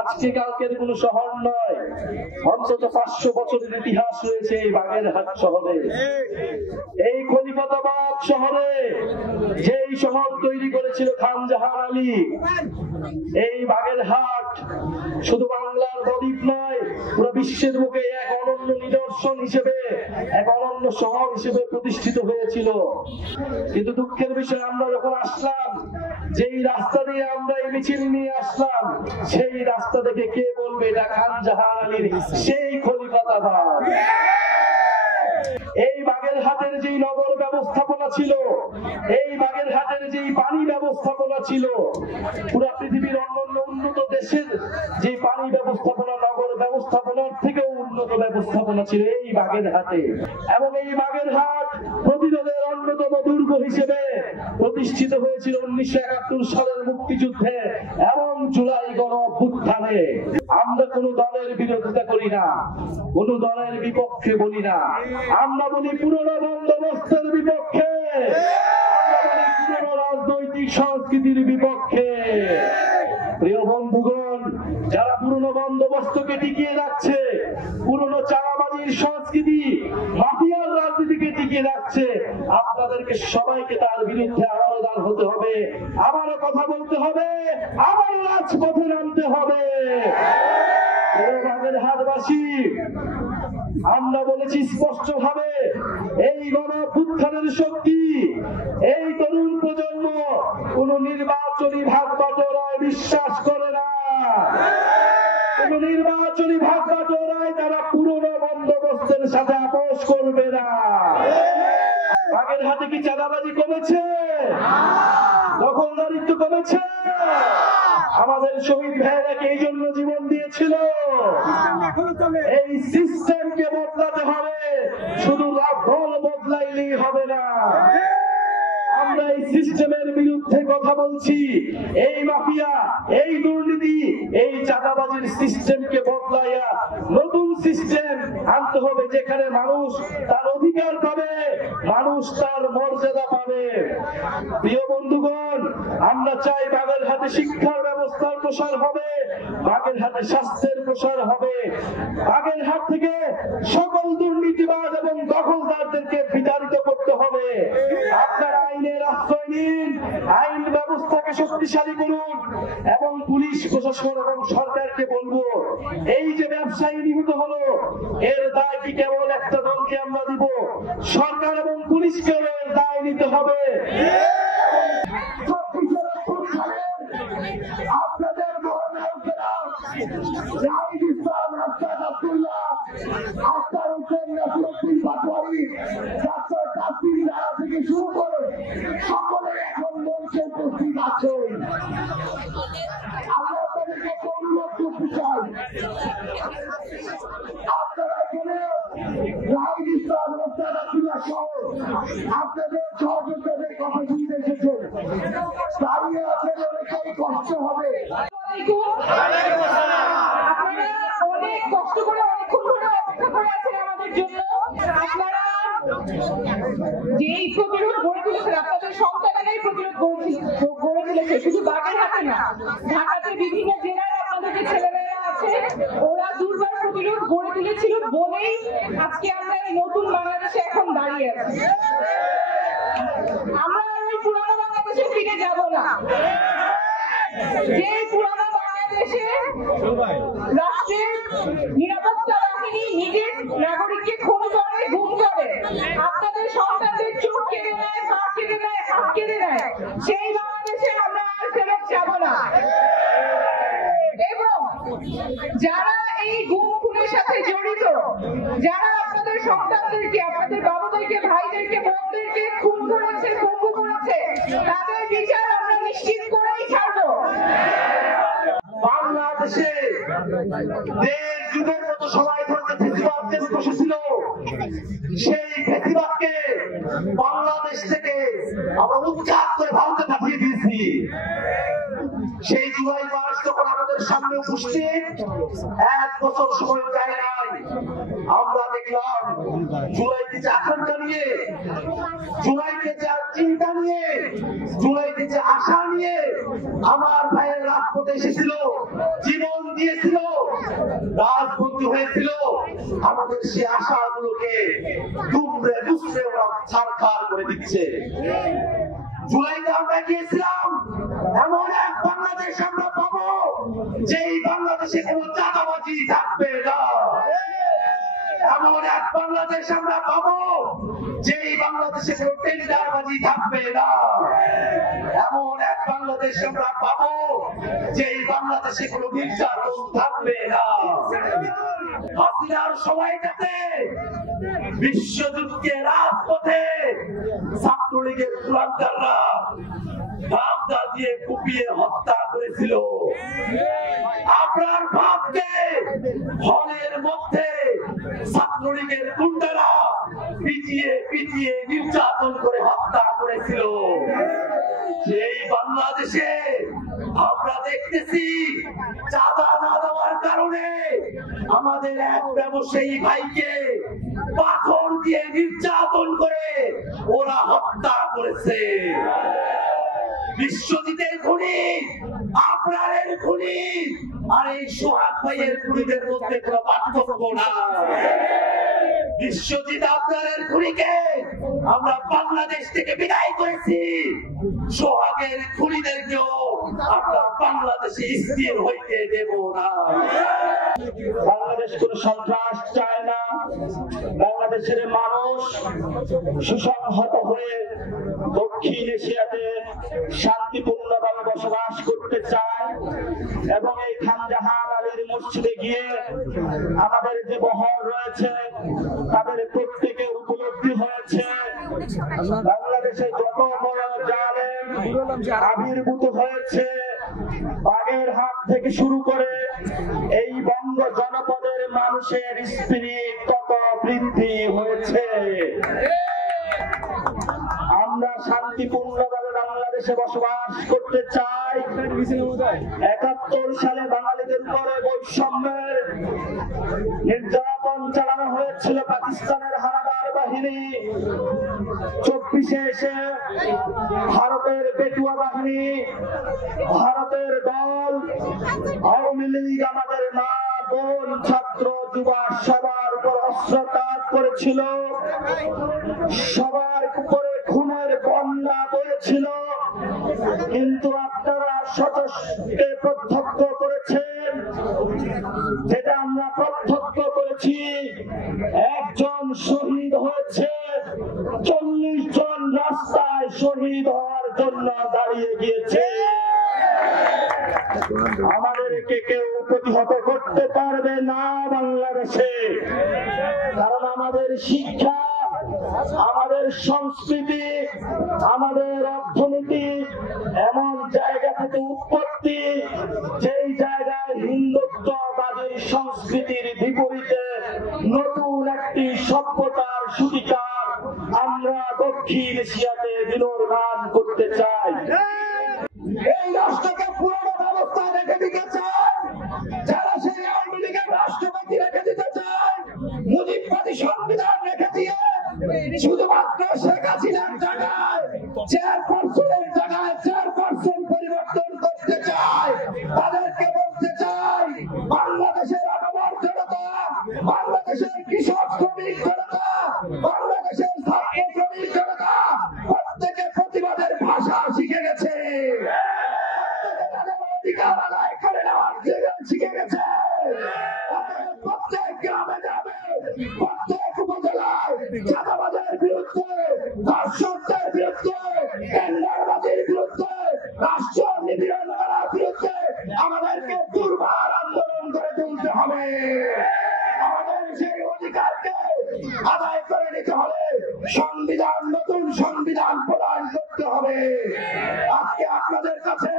আজকে কালকের কোন শহর নয়, অন্তত 500 বছরের ইতিহাস রয়েছে এই বাগেরহাট শহরে। এই খলিফাতাবাদ শহরে যেই শহর তৈরি করেছিল খান জাহান আলী, এই বাগেরহাট শুধু বাংলার বদ্বীপ নয়, পুরো বিশ্বের বুকে এক অনন্য নিদর্শন হিসেবে, এক অনন্য শহর হিসেবে প্রতিষ্ঠিত হয়েছিল। কিন্তু দুঃখের বিষয়, আমরা যখন আসলাম, যেই রাস্তা দিয়ে আমরা এই মিছিল নিয়ে আসলাম, সেই রাস্তা দেখে কে বলবে এটা খান জাহান আলীর সেই খলিফাতাবাদ। এই বাগেরহাটের যেই নগর ব্যবস্থাপনা ছিল, এই বাগেরহাটের যেই পানি ব্যবস্থাপনা ছিল, পুরো পৃথিবীর অন্যান্য উন্নত দেশের যে পানি ব্যবস্থাপনা, নগর ব্যবস্থাপনার থেকেও উন্নত ব্যবস্থাপনা ছিল এই বাগেরহাটে। এবং এই বাগেরহাট প্রতিরোধের অন্যতম দুর্গ হিসেবে প্রতিষ্ঠিত হয়েছিল 1971 সালের মুক্তিযুদ্ধে এবং জুলাই গণঅভ্যুত্থানে। আমরা কোন দলের বিরোধিতা করি না, কোন দলের বিপক্ষে বলি না, আমরা বলি পুরনো বন্দোবস্তের বিপক্ষে, আমরা বলি পুরনো রাজনৈতিক সংস্কৃতির বিপক্ষে। প্রিয় বন্ধুগণ, যারা পুরনো বন্দোবস্তকে টিকিয়ে রাখছে, পুরনো চাঁদাবাজির সংস্কৃতি, মাফিয়ার রাজনীতিকে টিকিয়ে রাখছে, আপনাদেরকে সবাইকে তার বিরুদ্ধে আবারও দাঁড় হতে হবে, আবারও কথা বলতে হবে, আবারও রাজপথে নামতে হবে। বাগেরহাটবাসী, আমরা বলেছি স্পষ্ট ভাবে, এই গণঅভ্যুত্থানের শক্তি, এই তরুণ প্রজন্ম কোন নির্বাচনী ভাগ বাটোয়ারায় বিশ্বাস করে না। কোন নির্বাচনী ভাগ বাটোয়ারায় তারা পুরনো বন্দোবস্তের সাথে আপোষ করবে না। বাগেরহাটে কি চাঁদাবাজি কমেছে? দখলদারিত্ব কমেছে? আমাদের শহীদ ভাইয়েরা এই জন্য জীবন দিয়েছিল। এই সিস্টেমকে বদলাতে হবে, শুধু দল বদলাইলেই হবে না। আমরা এই সিস্টেমের বিরুদ্ধে কথা বলছি। এই মাফিয়া, এই দুর্নীতি, এই চাঁদাবাজির সিস্টেমকে বদলাইয়া নতুন সিস্টেম আনতে হবে, যেখানে মানুষ তার অধিকার পাবে, মানুষ তার মর্যাদা পাবে। প্রিয় বন্ধুগণ, আমরা চাই বাগেরহাটে শিক্ষার ব্যবস্থার প্রসার হবে, বাগেরহাটে স্বাস্থ্যের প্রসার হবে, বাগেরহাট থেকে সকল দুর্নীতিবাদ এবং দখলদারদেরকে বিতাড়িত করতে হবে। আপনারা আইনের আশ্রয় নিন, আইন ব্যবস্থাকে শক্তিশালী করুন, এবং পুলিশ প্রশাসন এবং সরকারকে বলবো, এই যে ব্যবসায়ী নিহত হলো, এর দায় কি কেবল একটা দলকে আমরা দিব? সরকার এবং পুলিশকে এর দায় নিতে হবে। আপনাদের থেকে শুরু করে সকলে এখন মঞ্চে উপস্থিত আছেন। আমরা আপনাদেরকে অনুরোধ করতে চাই, আপনারা এখানে রাহিদ ইসলাম, রাস্তাদ আব্দুল্লাহ সহ আপনাদের সহযোগিতাদের কথা শুনতে এসেছেন। দাঁড়িয়ে আছেন, অনেকটাই কষ্ট হবে। আপনারা অনেক কষ্ট করে অনেকক্ষণ ধরে অপেক্ষা করে আছেন আমাদের জন্য। আপনারা যেই প্রতিরোধ গড়ে তুলেছেন, আপনাদের সন্তানেরাই প্রতিরোধ গড়ে তুলেছে, শুধু বাগেরহাটে না, ঢাকাতে বিভিন্ন জেলার আপনাদের যে ছেলেমেয়েরা আছে, ওরা দুর্বার প্রতিরোধ গড়ে তুলেছিল বলেই আজকে আমরা এই নতুন বাংলাদেশে এখন দাঁড়িয়ে আছি। আমরা ওই পুরানো বাংলাদেশে ফিরে যাব না, যে পুরানো বাংলাদেশে রাষ্ট্রের নিরাপত্তা বাহিনী নিজের নাগরিককে খুন করে, গুম করে, আপনাদের সন্তানদের চোখ কেটে নেয়, পা কেটে নেয়, হাত কেটে নেয়, সেই বাংলাদেশে আমরা আর ফেরত যাব না। এবং যারা এই গুম খুনের সাথে জড়িত, যারা আপনাদের সন্তানদেরকে, আপনাদের বাবাদেরকে, ভাইদেরকে, বোনদেরকে খুন করেছে, পঙ্গু করেছে, তাদের বিচার আমরা নিশ্চিত করেই ছাড়বো। বাংলাদেশে দেড় যুগের মতো সময় ধরে ফেসিবাদ বসেছিল, সেই ফেসিবাদকে বাংলাদেশ থেকে আমরা উৎখাত করে ভারতে পাঠিয়ে দিয়েছি। সেই জুলাই মাস যখন আমাদের সামনে উপস্থিত, 1 বছর সময় যায় নাই, আমরা দেখলাম জুলাইকে আকাঙ্ক্ষা নিয়ে জুলাইকে যে চিন্তা নিয়ে, জুলাইকে যে আশা নিয়ে আমার ভাইয়ের রাজপথে এসেছিল, জীবন দিয়েছিল, রাজবন্দী হয়েছিল, আমাদের সে আশাগুলোকে দুমড়ে মুচড়ে ওরা ছাড়খাড় করে দিচ্ছে। জুলাইতে আমরা গিয়েছিলাম, এমন এক বাংলাদেশ আমরা পাবো যেই বাংলাদেশে কোনো চাঁদাবাজি থাকবে না। এমন এক বাংলাদেশ আমরা পাবো যেই বাংলাদেশে কোনো টেন্ডারবাজি থাকবে না। এমন এক বাংলাদেশ আমরা পাবো যেই বাংলাদেশে কোনো নির্যাতন থাকবে না। হাসিনার সময়টাতে বিশ্বযুদ্ধে রাজপথে ছাত্রলীগের কুলাঙ্গাররা ধান্দা দিয়ে কুপিয়ে হত্যা করেছিল। আপনার বাপকে হলের মধ্যে ছাত্রলীগের গুন্ডারা পিটিয়ে পিটিয়ে নির্যাতন করে হত্যা করেছিল। সেই বাংলাদেশে আমরা দেখতেছি চাঁদা না দেওয়ার কারণে আমাদের এক ব্যবসায়ী ভাইকে পাথর দিয়ে নির্যাতন করে ওরা হত্যা করেছে। বিশ্বজিতের খুনি, আপনারের খুনি আর এই সোহাগ ভাইয়ের খুনিদের মধ্যে কোনো পার্থক্য না। বিশ্বজিৎ আপনারের খুনিকে আমরা বাংলাদেশ থেকে বিদায় করেছি, সোহাগের খুনিদেরকেও আমরা বাংলাদেশে স্থির হইতে দেব না। বাংলাদেশ কোন সন্ত্রাস চায় না। বাংলাদেশের মানুষ সুসংহত হয়ে দক্ষিণ এশিয়াতে শান্তিপূর্ণভাবে বসবাস করতে চায় এবং এই খান জাহান আলীর মসজিদে গিয়ে আমাদের যে বহর রয়েছে তাদের প্রত্যেকের উপলব্ধি হয়েছে বাংলাদেশে যত বড় জালেম আবির্ভূত হয়েছে, বাগের হাট থেকে শুরু করে এই বঙ্গ জনপদের মানুষের স্পিরিট তত বৃদ্ধি হয়েছে। আমরা শান্তিপূর্ণভাবে বাংলাদেশে বসবাস করতে চাই। ৭১ সালে বাঙালিদের উপরে বৈষম্যের নির্যাতন চালানো হয়েছিল পাকিস্তানের হানাদার বাহিনী। ২৪-এ এসে ভারতের পেটুয়া বাহিনী, ভারতের দল, আওয়ামী লীগ আমাদের মা বোন ছাত্র যুবা সবার উপর অস্ত্রপাত করেছিল, সবার উপরে খুনের বন্যা বয়েছিল। কিন্তু আপনারা সচক্ষে প্রত্যক্ষ করেছেন, যেটা আমরা প্রত্যক্ষ করেছি, একজন শহীদ হয়েছে, ৪০ জন রাস্তায় শহীদ হওয়ার জন্য দাঁড়িয়ে গিয়েছে। আমাদেরকে কেউ প্রতিহত করতে পারবে না বাংলাদেশে, কারণ আমাদের শিক্ষা, আমাদের সংস্কৃতি, আমাদের অর্থনীতি এমন জায়গা থেকে উৎপত্তি, যেই জায়গায় হিন্দুত্ববাদী সংস্কৃতির বিপরীতে নতুন একটি সভ্যতার সূতিকার আমরা দক্ষিণ এশিয়াতে বিনির্মাণ করতে চাই। এই রাষ্ট্রকে পুরনো ব্যবস্থায় রেখে দিতে চায় যারা, সেই আওয়ামী লীগের রাষ্ট্রপতি রেখে দিতে চায়, মুজিববাদী সংবিধান রেখে দিয়ে শুধুমাত্র শেখ হাসিনার জায়গায় চেয়ারপারসনের জায়গায় চেয়ারপারসন পরিবর্তন করতে চায়। তাদেরকে বলতে চাই, বাংলাদেশের আপামর জনতা, বাংলাদেশের কৃষক শ্রমিক জনতা, বাংলাদেশের ছাত্র শ্রমিক জনতা প্রত্যেকে প্রতিবাদের ভাষা শিখে গেছে, তাদের অধিকার আদায় করে নেওয়ার শিখে গেছে। প্রত্যেক গ্রামে যাবে, প্রত্যেক উপজেলায় চাঁদাবাজের বিরুদ্ধে, ধর্ষকদের বিরুদ্ধে, টেন্ডারবাজির বিরুদ্ধে, রাষ্ট্র নিপীড়ন করার বিরুদ্ধে আমাদেরকে দুর্বার আন্দোলন করে তুলতে হবে। আমাদের সেই অধিকারকে আদায় করে নিতে হলে সংবিধান, নতুন সংবিধান প্রদান করতে হবে। আজকে আপনাদের কাছে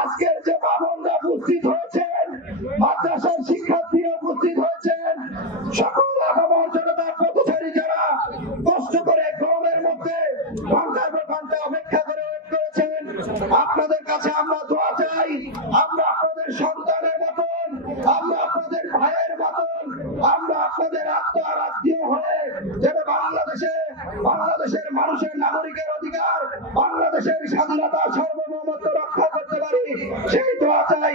আজকের যে বাবনরা উপস্থিত হয়েছেন, মাদ্রাসার শিক্ষার্থীরা উপস্থিত হয়েছেন, সকল আপামর জনতা পথচারী যারা কষ্ট করে গরমের মধ্যে ঘন্টার পর ঘন্টা অপেক্ষা করে ওয়েট করেছেন, আপনাদের কাছে আমরা দোয়া চাই, আমরা আপনাদের সন্তানের মতন, আমরা আপনাদের ভাইয়ের মতন, আমরা আপনাদের আত্মার আত্মীয় হয়ে যেন বাংলাদেশের মানুষের বাংলাদেশের স্বাধীনতা সার্বভৌমত্ব রক্ষা করতে পারি সেই দোয়া চাই।